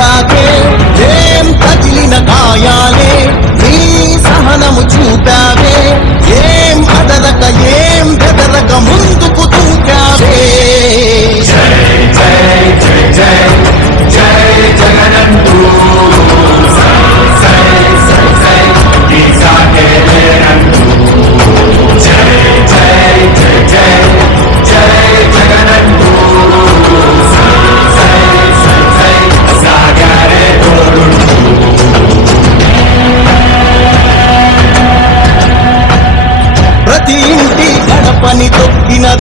back in